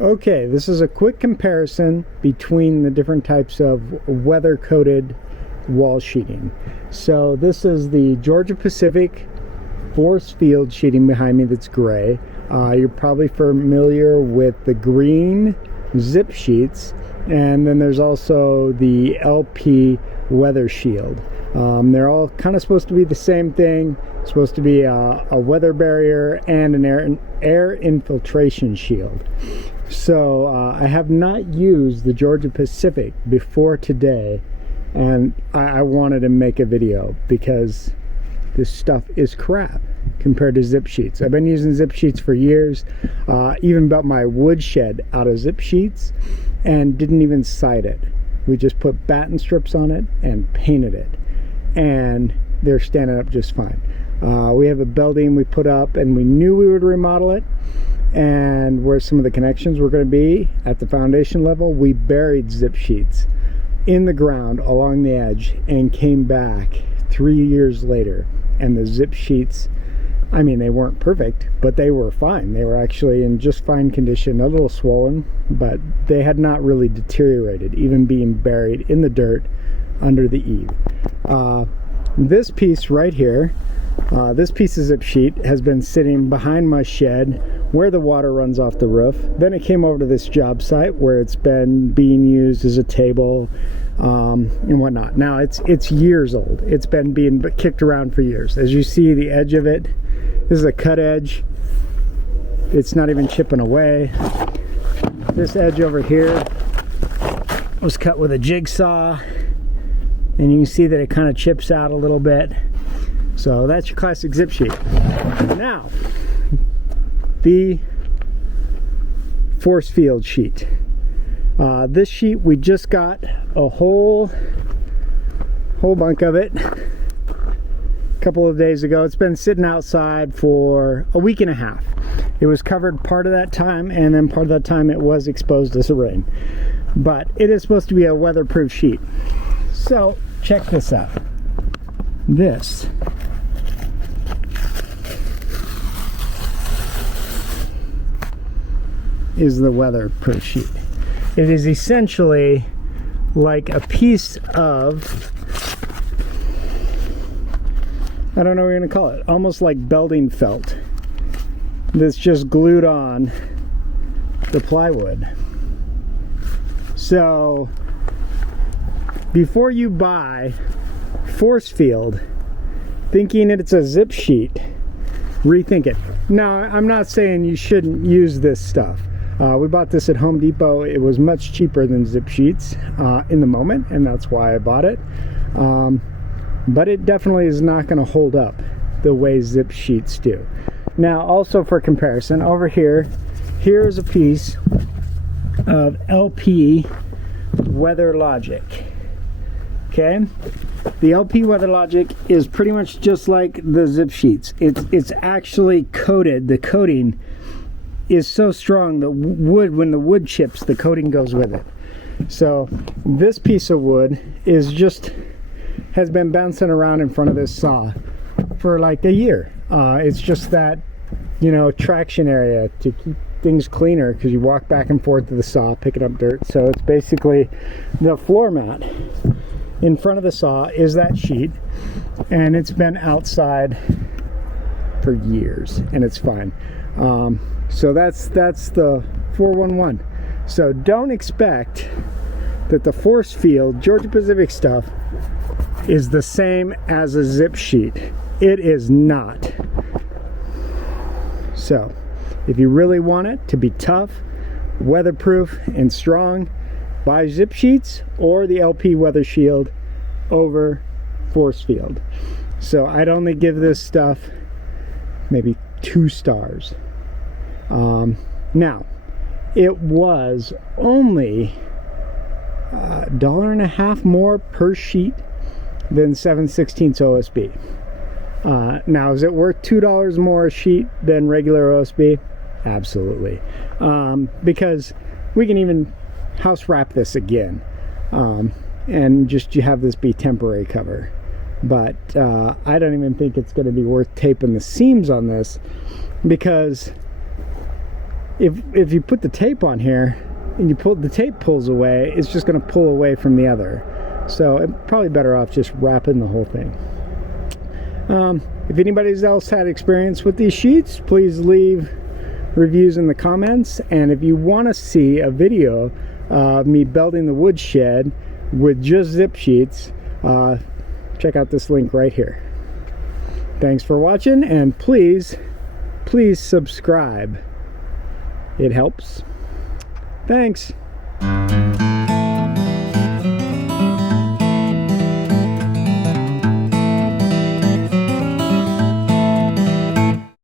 Okay, this is a quick comparison between the different types of weather-coated wall sheeting. So this is the Georgia-Pacific ForceField sheeting behind me that's gray. You're probably familiar with the green zip sheets, and then there's also the LP Weather Shield. They're all kind of supposed to be the same thing. It's supposed to be a weather barrier and an air infiltration shield. So I have not used the Georgia Pacific before today, and I wanted to make a video because this stuff is crap compared to zip sheets. I've been using zip sheets for years, even built my wood shed out of zip sheets and didn't even side it. We just put batten strips on it and painted it, and they're standing up just fine. We have a building we put up, and we knew we would remodel it, and where some of the connections were going to be at the foundation level, we buried zip sheets in the ground along the edge and came back 3 years later, and the zip sheets, I mean, they weren't perfect, but they were fine. They were actually in just fine condition, a little swollen, but they had not really deteriorated, even being buried in the dirt under the eave. This piece right here, this piece of zip sheet has been sitting behind my shed where the water runs off the roof. Then it came over to this job site where it's been being used as a table and whatnot. Now it's years old. It's been being kicked around for years. As you see, the edge of it, this is a cut edge. It's not even chipping away. This edge over here was cut with a jigsaw, and you can see that it kind of chips out a little bit. So that's your classic zip sheet. Now, the ForceField sheet. This sheet, we just got a whole bunk of it a couple of days ago. It's been sitting outside for a week and a half. It was covered part of that time, and then part of that time it was exposed as a rain. But it is supposed to be a weatherproof sheet. So check this out. This is the weatherproof sheet. It is essentially like a piece of, I don't know what you're gonna call it, almost like belting felt that's just glued on the plywood. So before you buy ForceField thinking it's a zip sheet, rethink it. Now, I'm not saying you shouldn't use this stuff. We bought this at Home Depot. It was much cheaper than zip sheets in the moment, and that's why I bought it. But it definitely is not going to hold up the way zip sheets do. Now, also for comparison, over here, here's a piece of LP Weather Logic. Okay, the LP Weather Logic is pretty much just like the zip sheets. It's actually coated. The coating is so strong that when the wood chips, the coating goes with it. So this piece of wood has been bouncing around in front of this saw for like a year. It's just that, you know, traction area to keep things cleaner, because you walk back and forth to the saw picking up dirt. So it's basically the floor mat in front of the saw is that sheet, and it's been outside for years and it's fine. So that's the 411. So don't expect that the ForceField Georgia Pacific stuff is the same as a zip sheet. It is not. So if you really want it to be tough, weatherproof, and strong, buy zip sheets or the LP Weather Shield over ForceField. So I'd only give this stuff maybe 2 stars. Now, it was only $1.50 more per sheet than 7/16 OSB. Now, is it worth $2 more a sheet than regular OSB? Absolutely. Because we can even house wrap this again, and just you have this be temporary cover. but I don't even think it's going to be worth taping the seams on this, because if you put the tape on here and the tape pulls away, it's just going to pull away from the other. So it's probably better off just wrapping the whole thing. If anybody else had experience with these sheets, please leave reviews in the comments. And if you want to see a video of me building the wood shed with just zip sheets, check out this link right here. Thanks for watching, and please subscribe. It helps. Thanks.